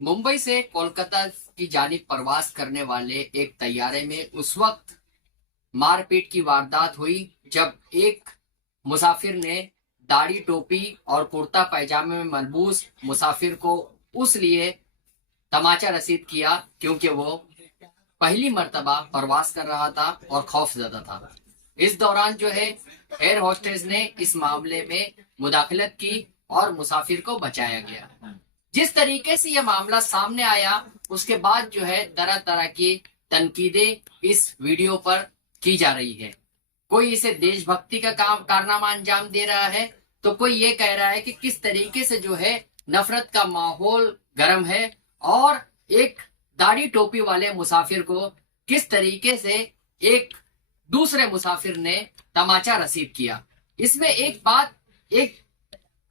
मुंबई से कोलकाता की जानिब प्रवास करने वाले एक तैयारे में उस वक्त मारपीट की वारदात हुई जब एक मुसाफिर ने दाढ़ी टोपी और कुर्ता पैजामे में मलबूस मुसाफिर को उस लिए तमाचा रसीद किया क्योंकि वो पहली मर्तबा प्रवास कर रहा था और खौफजदा था। इस दौरान जो है एयर होस्टेस ने इस मामले में मुदाखलत की और मुसाफिर को बचाया गया। जिस तरीके से यह मामला सामने आया उसके बाद जो है तरह तरह की तनकीदें इस वीडियो पर की जा रही है। कोई इसे देशभक्ति का कारनामा अंजाम दे रहा है तो कोई ये कह रहा है कि किस तरीके से जो है नफरत का माहौल गर्म है और एक दाढ़ी टोपी वाले मुसाफिर को किस तरीके से एक दूसरे मुसाफिर ने तमाचा रसीद किया। इसमें एक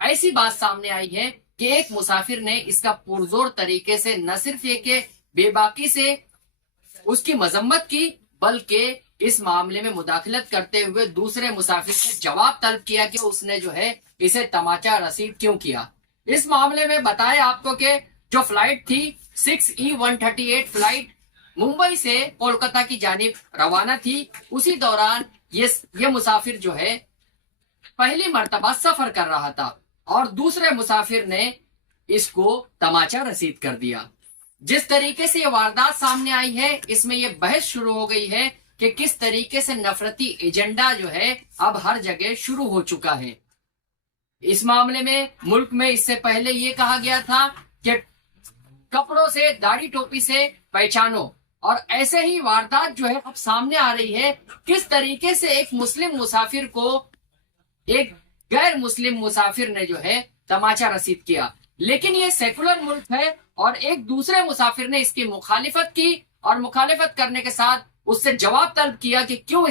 ऐसी बात सामने आई है कि एक मुसाफिर ने इसका पुरजोर तरीके से न सिर्फ ये कि बेबाकी से उसकी मजम्मत की बल्कि इस मामले में मुदाखलत करते हुए दूसरे मुसाफिर से जवाब तलब किया कि उसने जो है इसे तमाचा रसीद क्यों किया। इस मामले में बताया आपको कि जो फ्लाइट थी 6E138 फ्लाइट मुंबई से कोलकाता की जानिब रवाना थी। उसी दौरान ये मुसाफिर जो है पहली मर्तबा सफर कर रहा था और दूसरे मुसाफिर ने इसको तमाचा रसीद कर दिया। जिस तरीके से ये वारदात सामने आई है इसमें यह बहस शुरू हो गई है कि किस तरीके से नफरती एजेंडा जो है अब हर जगह शुरू हो चुका है। इस मामले में मुल्क में इससे पहले ये कहा गया था कि कपड़ों से दाढ़ी टोपी से पहचानो और ऐसे ही वारदात जो है अब सामने आ रही है। किस तरीके से एक मुस्लिम मुसाफिर को एक गैर मुस्लिम मुसाफिर ने जो है तमाचा रसीद किया, लेकिन ये सेकुलर मुल्क है और एक दूसरे मुसाफिर ने इसकी मुखालिफत की और मुखालिफत करने के साथ उससे जवाब तलब किया कि क्यों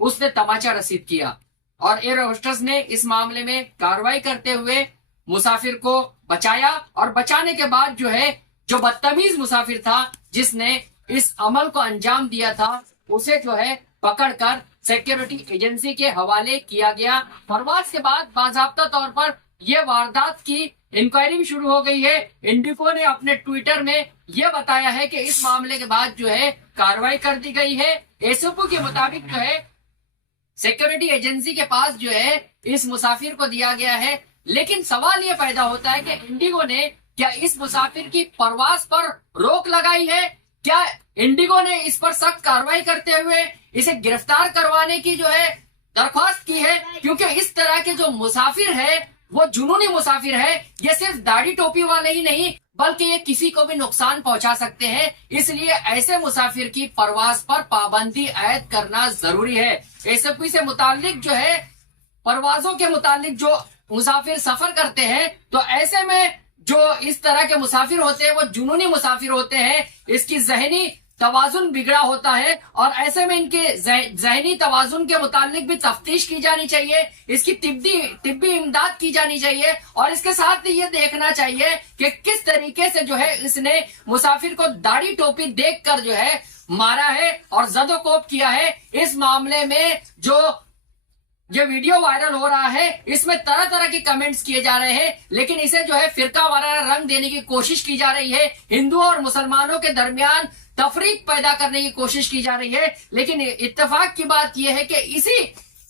उसने तमाचा रसीद किया और एयर होस्टेस ने इस मामले में कार्रवाई करते हुए मुसाफिर को बचाया और बचाने के बाद जो है जो बदतमीज मुसाफिर था जिसने इस अमल को अंजाम दिया था उसे जो है पकड़कर सिक्योरिटी एजेंसी के हवाले किया गया। प्रवास के बाद बाकायदा तौर पर यह वारदात की इंक्वायरी भी शुरू हो गई है। इंडिगो ने अपने ट्विटर में यह बताया है कि इस मामले के बाद जो है कार्रवाई कर दी गई है। एसओपी के मुताबिक जो है सिक्योरिटी एजेंसी के पास जो है इस मुसाफिर को दिया गया है, लेकिन सवाल यह पैदा होता है कि इंडिगो ने क्या इस मुसाफिर की प्रवास पर रोक लगाई है? क्या इंडिगो ने इस पर सख्त कार्रवाई करते हुए इसे गिरफ्तार करवाने की जो है दरख्वास्त की है? क्योंकि इस तरह के जो मुसाफिर है वो जुनूनी मुसाफिर है। ये सिर्फ दाढ़ी टोपी वाले ही नहीं बल्कि ये किसी को भी नुकसान पहुंचा सकते हैं, इसलिए ऐसे मुसाफिर की प्रवास पर पाबंदी आयद करना जरूरी है। एसओपी से मुतालिक जो है परवाजों के मुतालिक जो मुसाफिर सफर करते हैं तो ऐसे में जो इस तरह के मुसाफिर होते हैं वो जुनूनी मुसाफिर होते हैं। इसकी जहनी तवाजुन बिगड़ा होता है और ऐसे में इनके जहनी तवाजुन के मुतालिक भी तफ्तीश की जानी चाहिए, इसकी तिब्बी इमदाद की जानी चाहिए और इसके साथ ही ये देखना चाहिए कि किस तरीके से जो है इसने मुसाफिर को दाढ़ी टोपी देखकर जो है मारा है और जदोकोब किया है। इस मामले में जो ये वीडियो वायरल हो रहा है इसमें तरह तरह के कमेंट्स किए जा रहे हैं, लेकिन इसे जो है फिरका वाला रंग देने की कोशिश की जा रही है। हिंदुओं और मुसलमानों के दरमियान तफरीक पैदा करने की कोशिश की जा रही है। लेकिन इत्तेफाक की बात यह है कि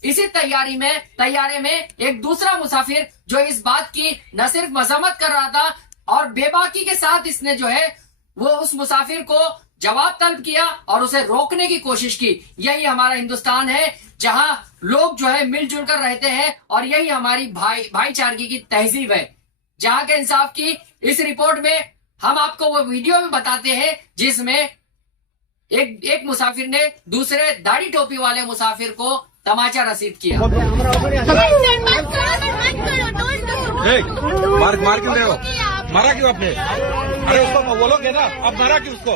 इसी तैयारे में एक दूसरा मुसाफिर जो इस बात की न सिर्फ मजम्मत कर रहा था और बेबाकी के साथ इसने जो है वो उस मुसाफिर को जवाब तलब किया और उसे रोकने की कोशिश की। यही हमारा हिंदुस्तान है जहां लोग जो है मिलजुल कर रहते हैं और यही हमारी भाईचारगी की तहजीब है। जहां के इंसाफ की इस रिपोर्ट में हम आपको वो वीडियो भी बताते हैं जिसमें एक मुसाफिर ने दूसरे दाढ़ी टोपी वाले मुसाफिर को तमाचा रसीद किया। मार क्यों रहे हो? मारा क्यों आपने? अरे उसको बोलोगे ना, अब मारा क्यों उसको?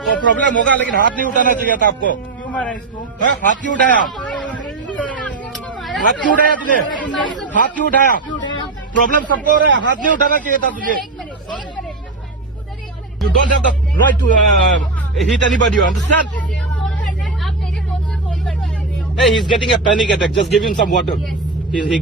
तो प्रॉब्लम होगा, लेकिन हाथ नहीं उठाना चाहिए था आपको। क्यों मारा इसको? हाथ क्यों उठाया? हाथ क्यों उठाया तुझे? हाथ क्यों उठाया? प्रॉब्लम सबको हो रहा है, हाथ नहीं उठाना चाहिए था तुझे। You don't have the right to hit anybody, you understand? Hey, he's getting a panic attack. Just give him some water. He